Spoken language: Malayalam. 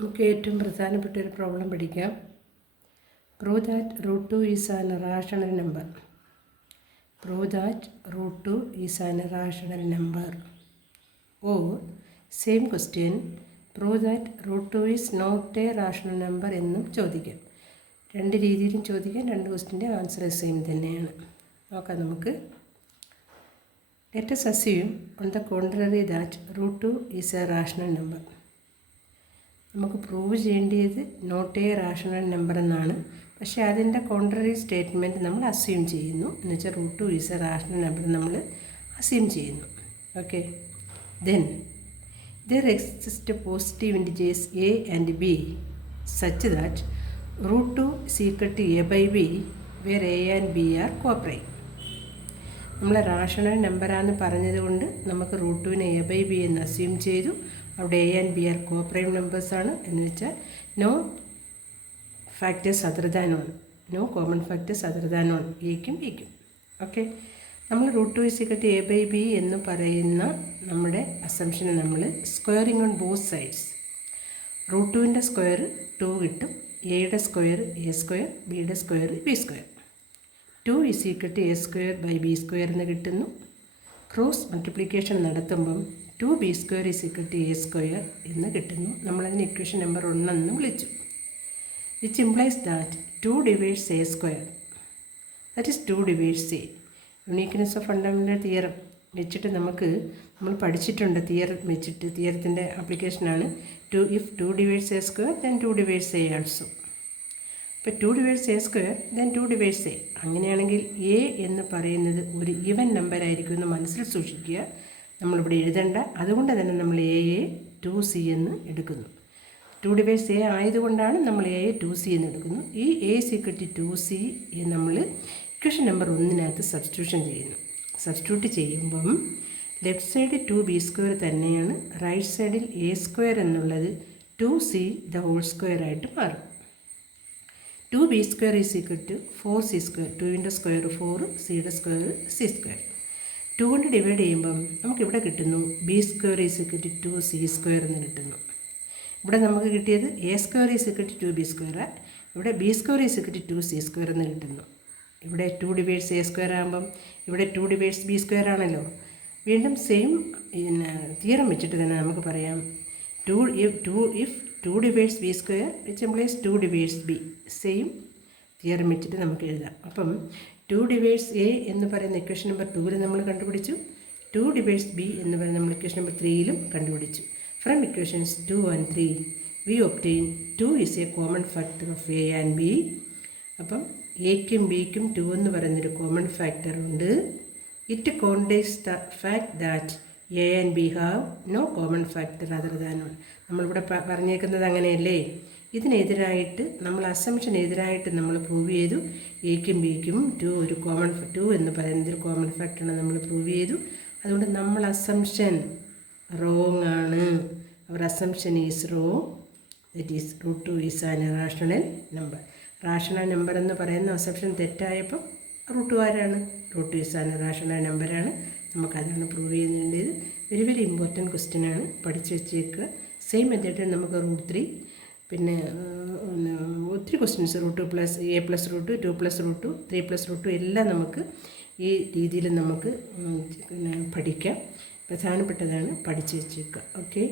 നമുക്ക് ഏറ്റവും പ്രധാനപ്പെട്ട ഒരു പ്രോബ്ലം പഠിക്കാം. Prove that root 2 is an rational number. Prove that root 2 is an rational number. Or same question prove that root 2 is not a rational number എന്നും ചോദിക്കാം. രണ്ട് രീതിയിലും ചോദിക്കാം. രണ്ട് ക്വസ്റ്റ്യൻ്റെ ആൻസർ സെയിം തന്നെയാണ്. നോക്കാം നമുക്ക്. Let us assume on the contrary that root 2 is a rational number. നമുക്ക് പ്രൂവ് ചെയ്യേണ്ടത് നോട്ട് എ റാഷണൽ നമ്പർ എന്നാണ്. പക്ഷേ അതിൻ്റെ കോൺട്രറി സ്റ്റേറ്റ്മെൻറ്റ് നമ്മൾ അസ്യൂം ചെയ്യുന്നു. എന്ന് വെച്ചാൽ root 2 is a rational number നമ്മൾ അസ്യൂം ചെയ്യുന്നു. Okay, then there exist positive integers a and b such that root 2 is equal to a by b where a and b are co-prime. നമ്മൾ റാഷണൽ നമ്പറാണെന്ന് പറഞ്ഞതുകൊണ്ട് നമുക്ക് റൂട്ട് 2നെ എ ബൈ ബി എന്ന് അസ്യൂം ചെയ്തു. അവിടെ a and b are coprime നമ്പേഴ്സാണ്. എന്ന് വെച്ചാൽ no factors other than one, no common factors other than one, എയ്ക്കും ബിക്കും. ഓക്കെ, നമ്മൾ root 2 is equal to a by b എന്ന് പറയുന്ന നമ്മുടെ അസംഷനെ നമ്മൾ squaring on both sides. Root 2ൻ്റെ സ്ക്വയർ 2 കിട്ടും, എയുടെ സ്ക്വയർ എ സ്ക്വയർ, ബിയുടെ square b square. 2 is equal to a square by b square എന്ന് കിട്ടുന്നു. ക്രോസ് മൾട്ടിപ്ലിക്കേഷൻ നടത്തുമ്പം 2b square is equal to a square എന്ന് കിട്ടുന്നു. നമ്മളതിന് ഇക്വേഷൻ നമ്പർ 1 എന്ന് വിളിച്ചു. Which implies that 2 divides a square, that is 2 divides a. Uniqueness of fundamental theorem വെച്ചിട്ട് നമ്മൾ പഠിച്ചിട്ടുണ്ട്. തിയറം വെച്ചിട്ട് തിയറത്തിൻ്റെ ആപ്ലിക്കേഷനാണ് if 2 divides a square then 2 divides a also. ഇപ്പോൾ 2 divides a square then 2 divides a. അങ്ങനെയാണെങ്കിൽ എ എന്ന് പറയുന്നത് ഒരു ഈവൻ നമ്പർ ആയിരിക്കും എന്ന് മനസ്സിൽ സൂക്ഷിക്കുക. നമ്മളിവിടെ എഴുതണ്ട. അതുകൊണ്ട് തന്നെ നമ്മൾ എയെ 2c എന്ന് എടുക്കുന്നു. 2 ഡിവൈഡ്സ് എ ആയതുകൊണ്ടാണ് നമ്മൾ എയെ 2c എന്ന് എടുക്കുന്നു. ഈ എ ഈക്വൽ ടു 2c നമ്മൾ ഇക്വേഷൻ നമ്പർ 1 സബ്സ്റ്റിറ്റ്യൂഷൻ ചെയ്യുന്നു. സബ്സ്റ്റിറ്റ്യൂട്ട് ചെയ്യുമ്പം ലെഫ്റ്റ് സൈഡ് 2b സ്ക്വയർ തന്നെയാണ്, റൈറ്റ് സൈഡിൽ എ സ്ക്വയർ എന്നുള്ളത് 2c ദ ഹോൾ സ്ക്വയർ ആയിട്ട് മാറും. 2b square is equal to 4c square. 2ൻ്റെ സ്ക്വയർ 4, സിയുടെ സ്ക്വയർ c സ്ക്വയർ. 2 കൊണ്ട് ഡിവൈഡ് ചെയ്യുമ്പം നമുക്കിവിടെ കിട്ടുന്നു b square is equal to 2c square എന്ന് കിട്ടുന്നു. ഇവിടെ നമുക്ക് കിട്ടിയത് a square is equal to 2b square. ഇവിടെ b square is equal to 2c square എന്ന് കിട്ടുന്നു. ഇവിടെ 2 ഡിവൈഡ്സ് എ സ്ക്വയർ ആകുമ്പം ഇവിടെ 2 ഡിവൈഡ്സ് ബി സ്ക്വയർ ആണല്ലോ. വീണ്ടും സെയിം തിയറം വെച്ചിട്ട് തന്നെ നമുക്ക് പറയാം if 2 divides B square which implies 2 divides B. Same theorem വെച്ചിട്ട് നമുക്ക് എഴുതാം. അപ്പം 2 ഡിവൈഡ്സ് എ എന്ന് പറയുന്ന ഇക്വേഷൻ നമ്പർ 2 നമ്മൾ കണ്ടുപിടിച്ചു. 2 ഡിവൈഡ്സ് ബി എന്ന് പറയുന്ന നമ്മൾ ഇക്വേഷൻ നമ്പർ 3 കണ്ടുപിടിച്ചു. From equations 2 and 3 we obtain 2 is a common factor of a and b. അപ്പം എക്കും ബിക്കും 2 എന്ന് പറയുന്നൊരു കോമൺ ഫാക്ടർ ഉണ്ട്. It contains the fact that a and b have no common factor other than one. നമ്മളിവിടെ പറഞ്ഞേക്കുന്നത് അങ്ങനെയല്ലേ. ഇതിനെതിരായിട്ട് നമ്മൾ അസംഷൻ എതിരായിട്ട് നമ്മൾ പ്രൂവ് ചെയ്തു. എക്കും ബിക്കും 2 എന്ന് പറയുന്നത് ഒരു കോമൺ ഫാക്ടറാണ് നമ്മൾ പ്രൂവ് ചെയ്തു. അതുകൊണ്ട് നമ്മൾ അസംഷൻ റോങ് ആണ്. അവർ assumption is wrong. That is root 2 is an rational number. Rational number എന്ന് പറയുന്ന അസംഷൻ തെറ്റായപ്പം റൂട്ട് 2 ആരാണ്? റൂട്ട് 2 ഈസ് ആൻ റാഷണൽ നമ്പറാണ്. നമുക്കതാണ് പ്രൂവ് ചെയ്യുന്നുണ്ടത്. വെരി വെരി ഇമ്പോർട്ടൻറ്റ് ക്വസ്റ്റ്യൻ ആണ്, പഠിച്ചു വെച്ചേക്കുക. സെയിം മെത്തേഡിൽ നമുക്ക് റൂട്ട് 3 പിന്നെ ഒത്തിരി questions root 2 plus a plus root 2 plus root 3 plus root എല്ലാം നമുക്ക് ഈ രീതിയിൽ നമുക്ക് പഠിക്കാം. പ്രധാനപ്പെട്ടതാണ്, പഠിച്ചു വെച്ചേക്കുക. ഓക്കെ.